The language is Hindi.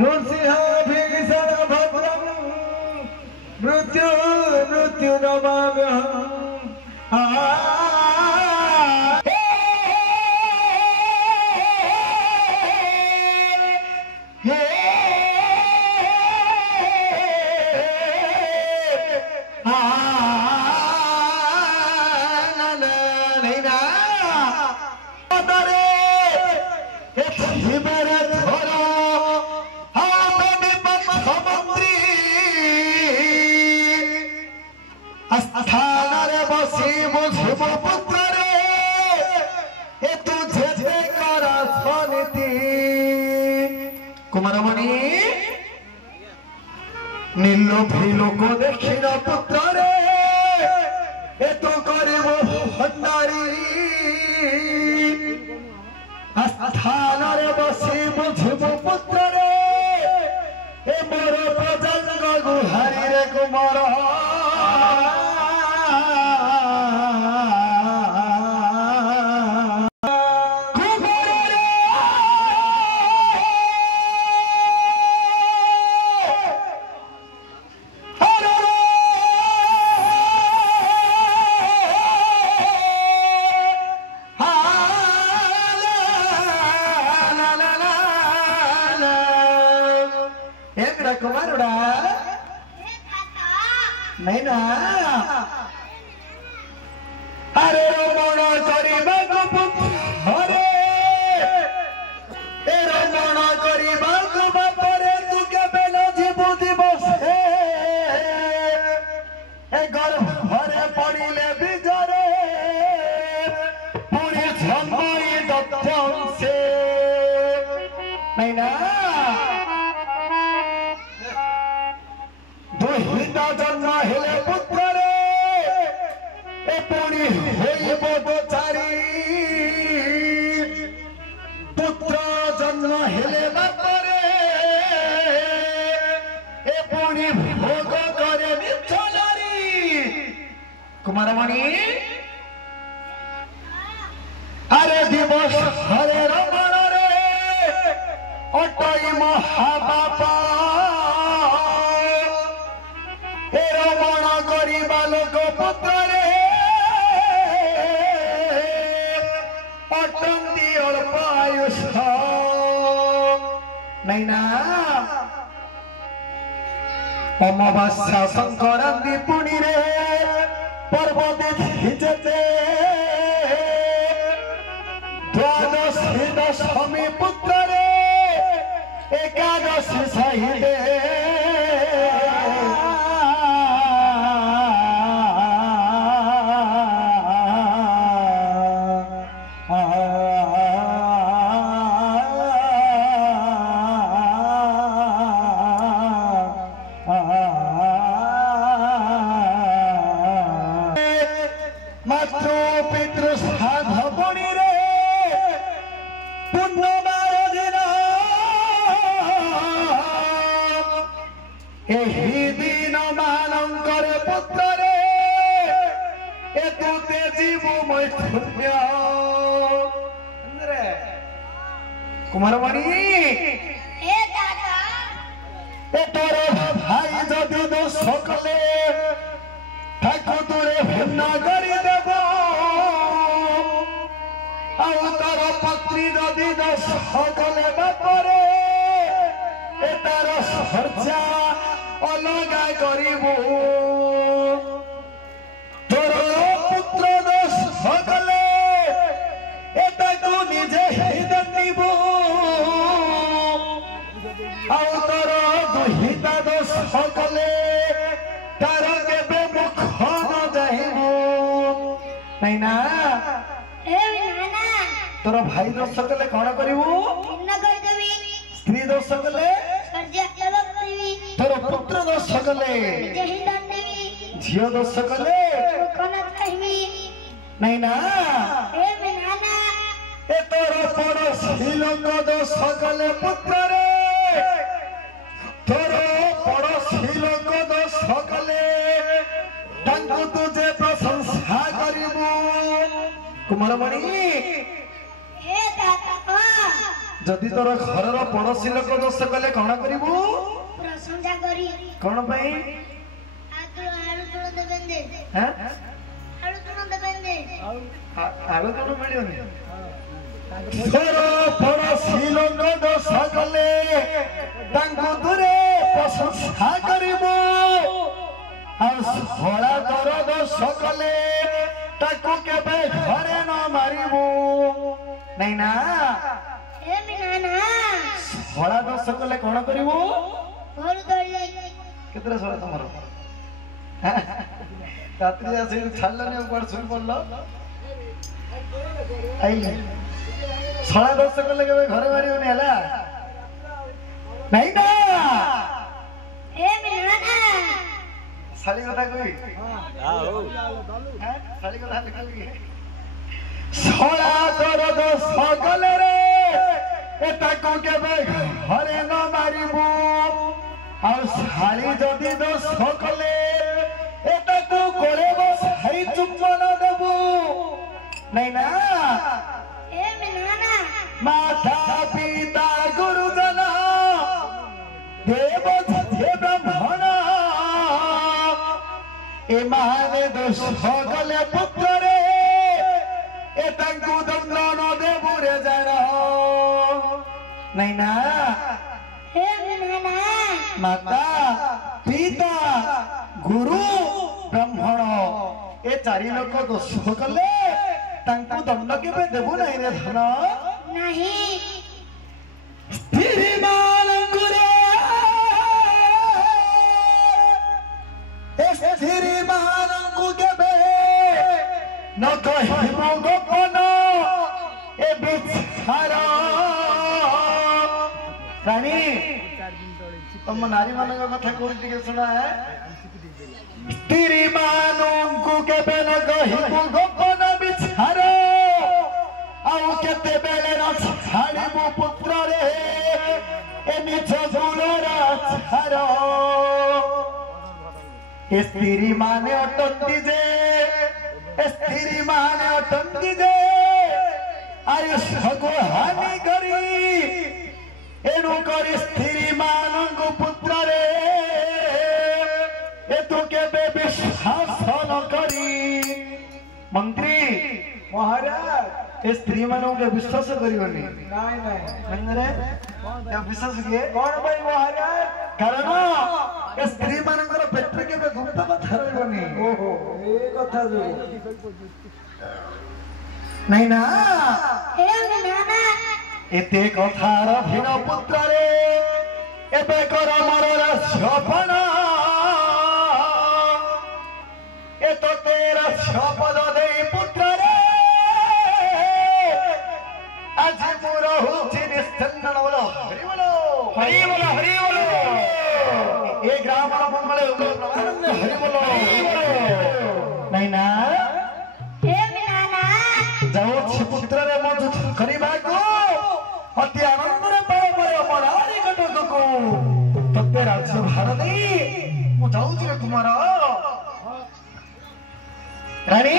नृसिंह भीषण भद्रं मृत्यु मृत्यु नमाम्यहम् कुमारमणि नीलोभी लोक दक्षिण पुत्र रे एतो करिब भंडारी स्थान रे बसी बुझिब पुत्र रे ए मोर प्रजंग गुहारी रे कुमार नहीं ना अरे रमण करिबा हरे ए रमण करिबा बापरे तू केबे न जीवु दिवस ए गर्भरे पड़िले बिजरे पुरी झमई दत्तम से नहीं ना दुहिता जन्म हेले पुत्र रे ए पुरी होइब दोचारी पुत्र जन्म हेले बाप रे ए पुरी भोग करे मिथुनारी कुमारमणि अरे दिवस हरे रमण रे अटई महाबापा रमण करिबा लोक पुत्र रे अटंती अल्प आयुष नहीं ना अमावास्या संक्रांति पुणी रे पर्वते खिंचते द्वादशी दशमी पुत्र रे एकादशी सहिते कुमारमणि हे दादा ए तोर भाई जदि दोष कले ताको तोरे भिन्न करि देब आ तोर पत्नी जदि दोष कले बापरे ए तार खर्चा अलगा करिबो तोर पुत्र दोष कले ए ताको निजे हिदन निबो आउतर दुहिता दोष कले तार केबे मुख न जाइबो नहीं ना हे नाना तोर भाई दोष कले कोन करिवो न कर देबी स्त्री दोष कले कर्जा लेब देबी तोर पुत्र दोष कले जही दन देबी झियो दोष कले कोन कहबी नहीं ना हे नाना ए तोर पड़ोसी लोक दोष कले पुत्र रे तोर पड़ोसी लोक दोष कले तांको तुझे प्रशंसा करिबो कुमारमणि हे दादा जदि तो तोर घर पड़ोशी लोक दोष कले कौन करू प्रशंसा करी कौन पाई आलू तुण देबेन दे हैं आलू तुण देबेन दे आलू तुण मिलियोनी तोर पड़ोशी लोक दोष कले तांको दूरे प्रशंसा करिबो हला तोर दोष कले ताको केबे घरे न मारिबो नहीं ना ए नाना हला दोष कले कौन करिबो घर दड़ी केतरा सोला तमरो रात्रि आसे छाड़लनी ऊपर सुन पड़लो आई सोला दोष कले केबे घरे मारिबोनी हला नहीं ना ए नाना साली कथा कही हां हो साली कथा कही सोला तोर दोष कले रे एताको केबे घरे न मारिबो आ साली जदी दोष कले एताको कोरे बसाई चुम्बन देबो नहीं ना ए नाना माता पिता गुरुजन देव ब्रह्मण ए महाने दोष कले पुत्र रे ए तांकु दंड न देबो रे जान नहीं ना ए नाना माता पिता गुरु ब्राह्मण ए चारि लोक दोष कले तांकु दंड केबे देबो नहीं रे धन नहीं स्त्री मानंकु रे स्त्री मानंकु केबे न कहिबो गोपन ए बिचार रानी तुम नारी मान कथा कह शुणा है स्त्री मानू केबे न कहिबू गोपन विचार आउ केते बेले न छाड़िबू पुत्र रे ए निज गुणर छार ए स्त्री माने अटंती जे ए स्त्री माने अटंती जे अरे सगो हानि करी एनु करी स्त्री मानंगु पुत्र रे ए तू केबे विश्वास न करी मंत्री महाराज ए स्त्री मानंगु के विश्वास करिवनी नाही नाही रे या विश्वास के कोन भाई महाराज कारण ए स्त्री मानंगर पेट केबे गुप्त कथा रहबनी ओहो ए कथा जो नहीं ना ए नाना एते कथार भिन पुत्र रे एबे कर मरर शपन ए तो तेरा शपथ दे पुत्र रे आज मोर होछि निस्तंदन बोलो हरि बोलो हरि बोलो हरि बोलो ए ग्रामर मंगले आनंद हरि बोलो नहीं ना ए नाना जाओ पुत्र रे मो करिबा को अति आनंद रे पाव परे मरारी कटक को तते राज्य भारती मु जाऊ रे कुमार रानी